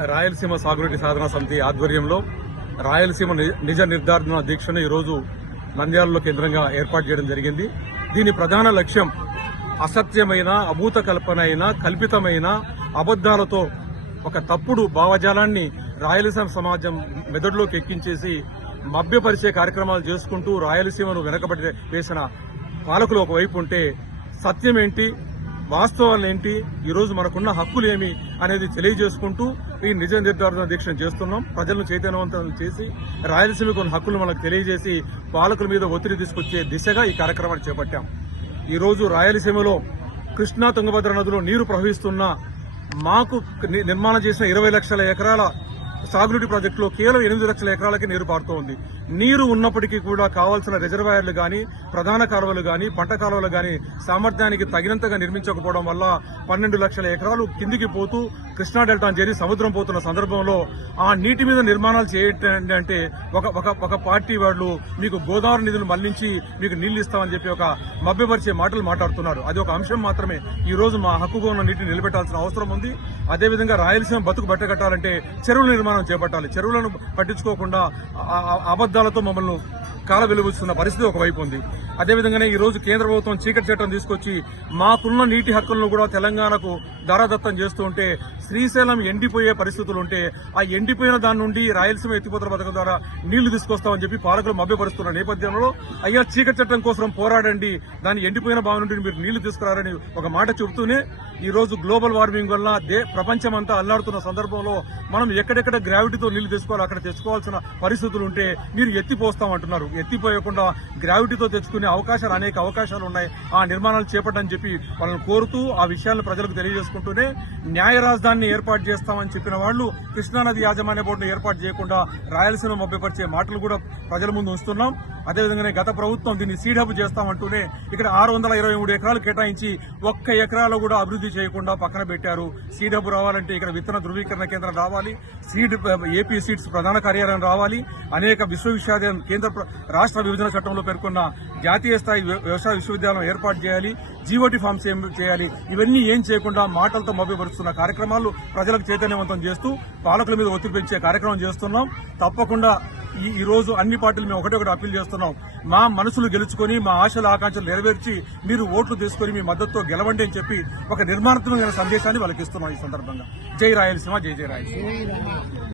రాయలసీమ సాగునీటి సాధన సమితి ఆధ్వర్యంలో రాయలసీమ నిజ నిర్ధారణ దీక్షను ఈరోజు నంద్యాలలో కేంద్రంగా ఏర్పాటు చేయడం జరిగింది. దీని ప్రధాన లక్ష్యం అసత్యమైన అభూత కల్పన అయిన కల్పితమైన అబద్దాలతో ఒక తప్పుడు భావజాలాన్ని రాయలసీమ సమాజం మెదడులోకి ఎక్కించేసి మభ్యపరిచే కార్యక్రమాలు చేసుకుంటూ రాయలసీమను వెనకబడి వేసిన పాలకులు ఒకవైపు ఉంటే సత్యం ఏంటి వాస్తవాలు ఏంటి? ఈరోజు మనకున్న హక్కులు ఏమి అనేది తెలియజేసుకుంటూ ఈ నిజ నిర్ధారణ దీక్షను చేస్తున్నాం. ప్రజలను చైతన్యవంతం చేసి రాయలసీమ కొన్ని హక్కులు మనకు తెలియజేసి పాలకుల మీద ఒత్తిడి తీసుకొచ్చే దిశగా ఈ కార్యక్రమాన్ని చేపట్టాం. ఈరోజు రాయలసీమలో కృష్ణా తుంగభద్ర నదిలో నీరు ప్రవహిస్తున్న మాకు నిర్మాణం చేసిన ఇరవై లక్షల ఎకరాల సాగునీటి ప్రాజెక్టులో కేవలం ఎనిమిది లక్షల ఎకరాలకి నీరు పారుతోంది. నీరు ఉన్నప్పటికీ కూడా కావాల్సిన రిజర్వాయర్లు కానీ ప్రధాన కాలువలు కానీ పంట కాలువలు కానీ సామర్థ్యానికి తగినంతగా నిర్మించకపోవడం వల్ల పన్నెండు లక్షల ఎకరాలు కిందికి పోతూ కృష్ణా డెల్టా చేరి సముద్రం పోతున్న సందర్భంలో ఆ నీటి మీద నిర్మాణాలు చేయటం అంటే ఒక ఒక ఒక పార్టీ వాళ్ళు మీకు గోదావరి నిధులు మళ్ళించి మీకు నీళ్ళు ఇస్తామని చెప్పి ఒక మభ్యపరిచే మాటలు మాట్లాడుతున్నారు. అది ఒక అంశం మాత్రమే. ఈ రోజు మా హక్కుగా ఉన్న నీటిని నిలబెట్టాల్సిన అవసరం ఉంది. అదేవిధంగా రాయలసీమ బతుకు బట్టగట్టాలంటే చెరువుల నిర్మాణం చేపట్టాలి. చెరువులను పట్టించుకోకుండా ఆ- ఆ మమ్మల్ని కాల వెలుగుస్తున్న పరిస్థితి ఒకవైపు ఉంది. అదేవిధంగానే ఈ రోజు కేంద్ర ప్రభుత్వం చీకటి చట్టం తీసుకొచ్చి మాకున్న నీటి హక్కులను కూడా తెలంగాణకు దారాదత్తం చేస్తూ ఉంటే శ్రీశైలం ఎండిపోయే పరిస్థితులు ఉంటే ఆ ఎండిపోయిన దాని నుండి రాయలసీమ ఎత్తిపోతల పథకం ద్వారా నీళ్ళు తీసుకొస్తామని చెప్పి పాలకులు మభ్యపరుస్తున్న నేపథ్యంలో అయ్యా చీకటి చట్టం కోసం పోరాడండి దాని ఎండిపోయిన భావం నుండి మీరు నీళ్ళు తీసుకురారని ఒక మాట చెబుతూనే ఈ రోజు గ్లోబల్ వార్మింగ్ వల్ల దే ప్రపంచమంతా అల్లాడుతున్న సందర్భంలో మనం ఎక్కడెక్కడ గ్రావిటీతో నీళ్ళు తెచ్చుకోవాలి అక్కడ తెచ్చుకోవాల్సిన పరిస్థితులు ఉంటే మీరు ఎత్తిపోస్తామంటున్నారు. ఎత్తిపోయకుండా గ్రావిటీతో తెచ్చుకునే అవకాశాలు అనేక అవకాశాలు ఉన్నాయి. ఆ నిర్మాణాలు చేపట్టని చెప్పి వాళ్ళని కోరుతూ ఆ విషయాలను ప్రజలకు తెలియజేసుకుంటూనే న్యాయ రాజధానిని ఏర్పాటు చేస్తామని చెప్పిన వాళ్ళు కృష్ణానది యాజమాన్య బోర్డును ఏర్పాటు చేయకుండా రాయలసీమ మభ్యపరిచే మాటలు కూడా ప్రజల ముందు ఉంచుతున్నాం. అదేవిధంగానే గత ప్రభుత్వం దీన్ని సీడప్ చేస్తామంటూనే ఇక్కడ ఆరు వందల ఇరవై మూడు ఎకరాలు కేటాయించి ఒక్క ఎకరాలు కూడా అభివృద్ధి చేయకుండా పక్కన పెట్టారు. సీడప్ రావాలంటే ఇక్కడ విత్తన ధృవీకరణ కేంద్రం రావాలి. సీడ్ ఏపీ సీడ్స్ ప్రధాన కార్యాలయం రావాలి. అనేక విశ్వవిద్యాలయం కేంద్ర రాష్ట్ర విభజన చట్టంలో పేర్కొన్న జాతీయ స్థాయి వ్యవసాయ విశ్వవిద్యాలయం ఏర్పాటు చేయాలి. జీవోటి ఫార్మ్స్ ఏం చేయాలి? ఇవన్నీ ఏం చేయకుండా మాటలతో మభ్యపరుస్తున్న కార్యక్రమాలు ప్రజలకు చైతన్యవంతం చేస్తూ పాలకుల మీద ఒత్తిడి పెంచే కార్యక్రమం చేస్తున్నాం. తప్పకుండా ఈ రోజు అన్ని పార్టీలు మేము ఒకటే ఒకటి అప్పీల్ చేస్తున్నాం. మా మనసులు గెలుచుకొని మా ఆశల ఆకాంక్షలు నెరవేర్చి మీరు ఓట్లు తీసుకొని మీ మద్దతుతో గెలవండి అని చెప్పి ఒక నిర్మాణాత్మకమైన సందేశాన్ని వాళ్ళకి ఇస్తున్నాం ఈ సందర్భంగా. జై రాయలసీమ జై జై రాయలసీమ.